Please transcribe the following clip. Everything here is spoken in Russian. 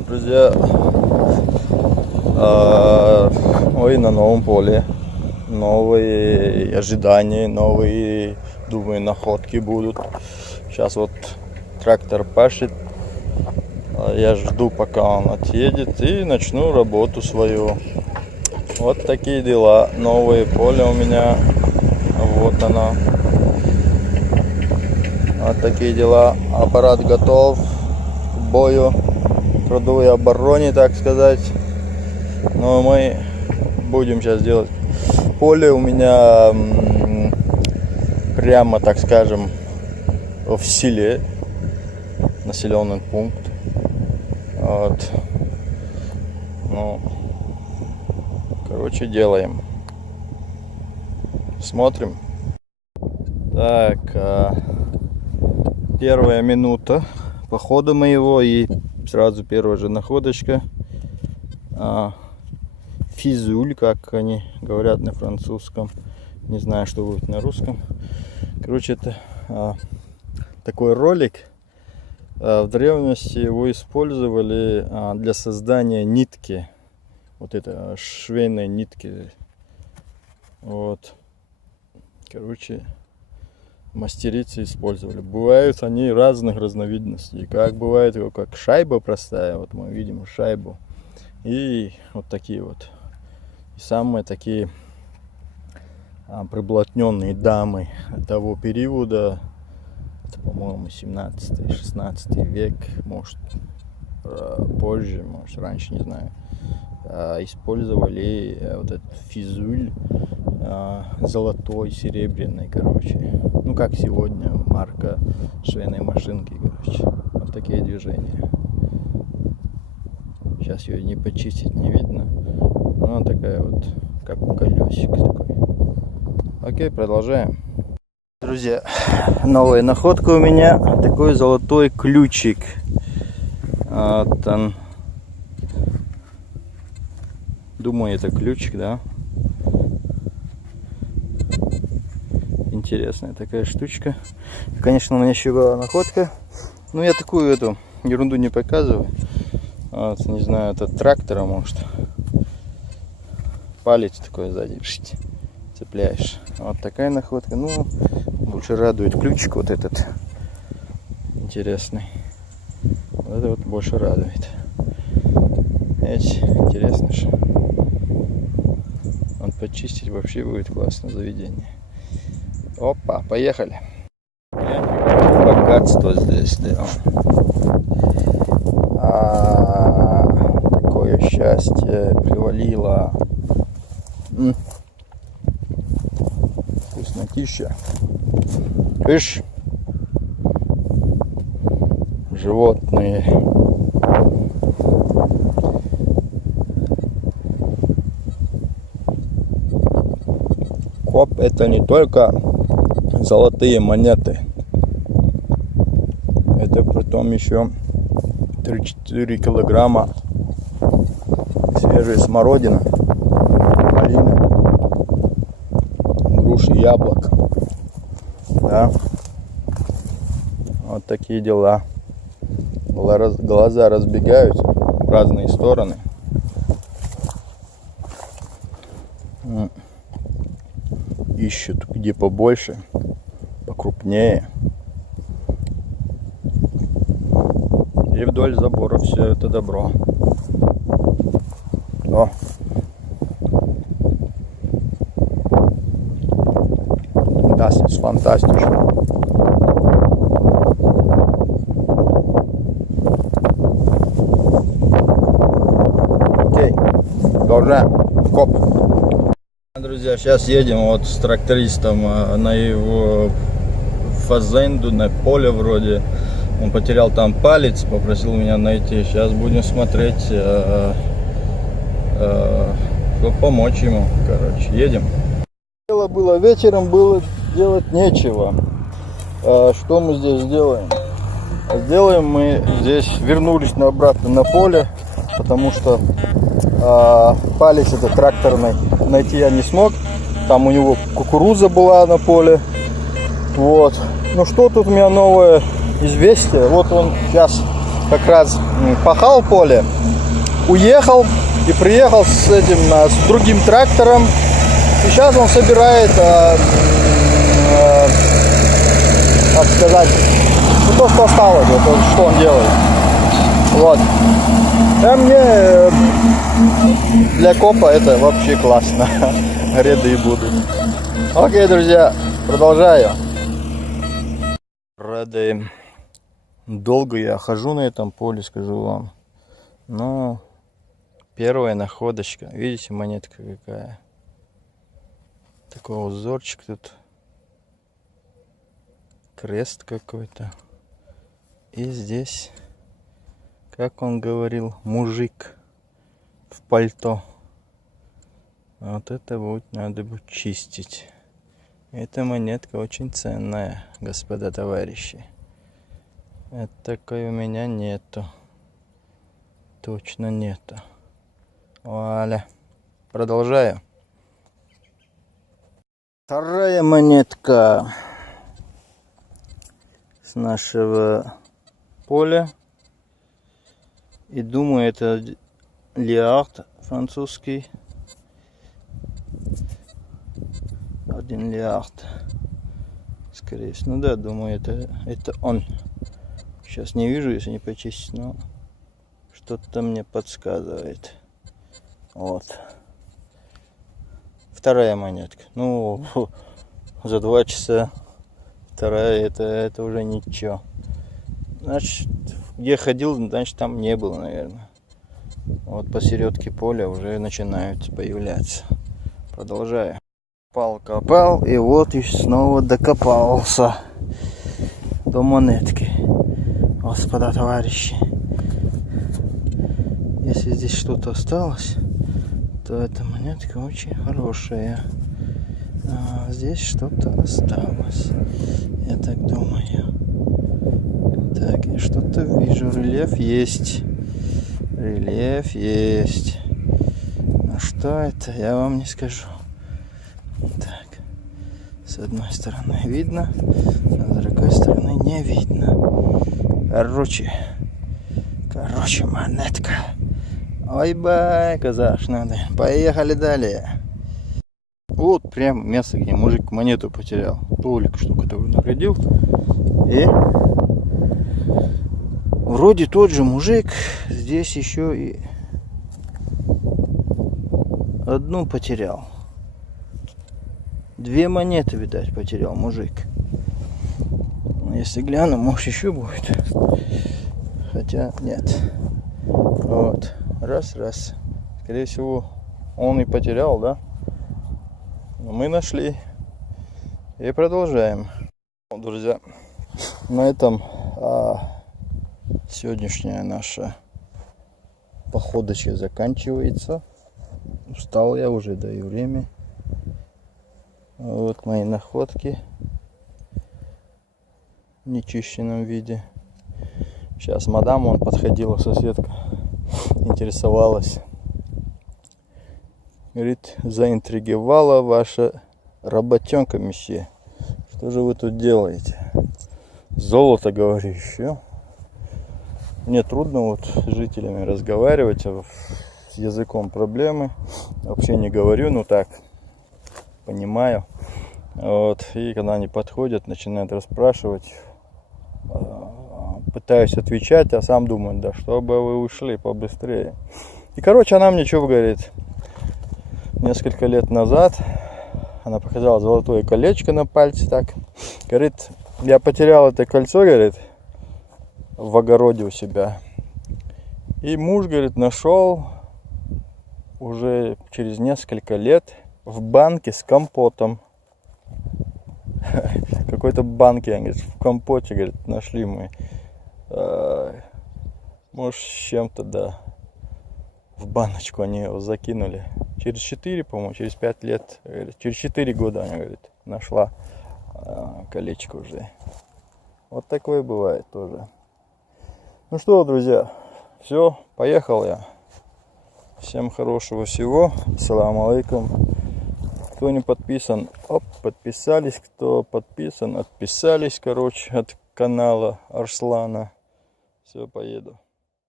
Друзья, ой, на новом поле. Новые ожидания, новые, думаю, находки будут. Сейчас вот трактор пашет. Я жду, пока он отъедет, и начну работу свою. Вот такие дела. Новое поле у меня. Вот оно. Вот такие дела. Аппарат готов к бою, к трудовой обороне, так сказать. Но мы будем сейчас делать. Поле у меня прямо, так скажем, в селе. Населенный пункт. Вот. Ну, короче, делаем. Смотрим. Так, первая минута похода моего, и сразу первая же находочка. Физуль, как они говорят на французском. Не знаю, что будет на русском. Короче, это такой ролик. В древности его использовали для создания нитки. Вот это швейной нитки. Вот. Короче, мастерицы использовали. Бывают они разных разновидностей. Как бывает, как шайба простая. Вот мы видим шайбу. И вот такие вот. И самые такие приблотненные дамы того периода. Это, по-моему, 17-16 век, может позже, может раньше, не знаю, использовали вот этот физуль золотой, серебряный, короче. Ну, как сегодня, марка швейной машинки, короче. Вот такие движения. Сейчас ее не почистить не видно. Но она такая вот, как колесик такой. Окей, продолжаем. Друзья, новая находка у меня. Такой золотой ключик. Вот он. Думаю, это ключик, да? Интересная такая штучка. Конечно, у меня еще была находка. Но я такую эту ерунду не показываю. Вот, не знаю, это трактора, может. Палец такой сзади цепляешь. Вот такая находка. Ну, больше радует ключик вот этот. Интересный. Вот это вот больше радует. Видите, интересно же. Он почистить вообще будет классно заведение. Опа, поехали. Богатство здесь, да. Такое счастье привалило. Вкуснотища. Ишь. Животные. Коп — это не только золотые монеты. Это потом еще 3-4 килограмма свежей смородины, малины, груши, яблок. Да. Вот такие дела. Глаза разбегают в разные стороны. Ищут где побольше, покрупнее. И вдоль забора все это добро. О. Das ist fantastisch. Окей, продолжаем. Коп. Друзья, сейчас едем вот с трактористом на его фазенду, на поле вроде. Он потерял там палец, попросил меня найти. Сейчас будем смотреть, чтобы помочь ему. Короче, едем. Дело было вечером, было делать нечего. Что мы здесь делаем? Сделаем мы здесь, вернулись обратно на поле, потому что палец этот тракторный найти я не смог. Там у него кукуруза была на поле. Вот. Ну что тут у меня новое известие? Вот он сейчас как раз пахал поле, уехал и приехал с этим, с другим трактором. И сейчас он собирает, как сказать, ну, то, что осталось, вот, что он делает. Вот. А мне для копа это вообще классно. Ряды будут. Окей, друзья, продолжаю. Рады. Долго я хожу на этом поле, скажу вам. Но первая находочка. Видите, монетка какая. Такой узорчик тут. Крест какой-то. И здесь, как он говорил, мужик в пальто. Вот это вот надо будет чистить. Эта монетка очень ценная, господа товарищи. Это такой у меня нету. Точно нету. Вуаля. Продолжаю. Вторая монетка с нашего поля. И думаю, это лиард французский. 1 лиард. Скорее всего. Ну да, думаю, это он. Сейчас не вижу, если не почистить, но что-то мне подсказывает. Вот. Вторая монетка. Ну, за 2 часа вторая, это уже ничего. Значит, где ходил, значит, там не было, наверное. Вот посередке поля уже начинают появляться. Продолжаю. Копал, и вот и снова докопался до монетки. Господа товарищи, если здесь что-то осталось, то эта монетка очень хорошая. А здесь что-то осталось, я так думаю. Так, я что-то вижу. Рельеф есть. Рельеф есть. Но что это, я вам не скажу. Так, с одной стороны видно, а с другой стороны не видно. Короче, монетка. Ой-бай, казаш, надо. Поехали далее. Вот прям место, где мужик монету потерял. Только что который находил. И вроде тот же мужик. Здесь еще и одну потерял. 2 монеты, видать, потерял мужик. Если гляну, может еще будет. Хотя нет. Вот. Раз. Скорее всего, он и потерял, да? Но мы нашли. И продолжаем. Друзья, на этом сегодняшняя наша походочка заканчивается. Устал я уже, да и время. Вот мои находки в нечищенном виде. Сейчас мадам, он подходила, соседка, интересовалась. Говорит, заинтриговала ваша работенка, месье. Что же вы тут делаете? Золото, говорю, еще. Мне трудно вот с жителями разговаривать, с языком проблемы. Вообще не говорю, ну так, понимаю. Вот. И когда они подходят, начинают расспрашивать, пытаюсь отвечать, а сам думаю, да чтобы вы ушли побыстрее. И короче, она мне что говорит? Несколько лет назад она показала золотое колечко на пальце, так. Говорит, я потерял это кольцо, говорит, в огороде у себя. И муж, говорит, нашел уже через несколько лет в банке с компотом. Какой-то банке, говорит, в компоте, говорит, нашли мы. Может, с чем-то, да. В баночку они его закинули. Через 4, по-моему, через 5 лет, через 4 года она, говорит, нашла колечко уже. Вот такое бывает тоже. Ну что, друзья, все, поехал я. Всем хорошего всего. Ассаламу алейкум. Кто не подписан, подписались. Кто подписан, отписались, короче, от канала Арслана. Все, поеду.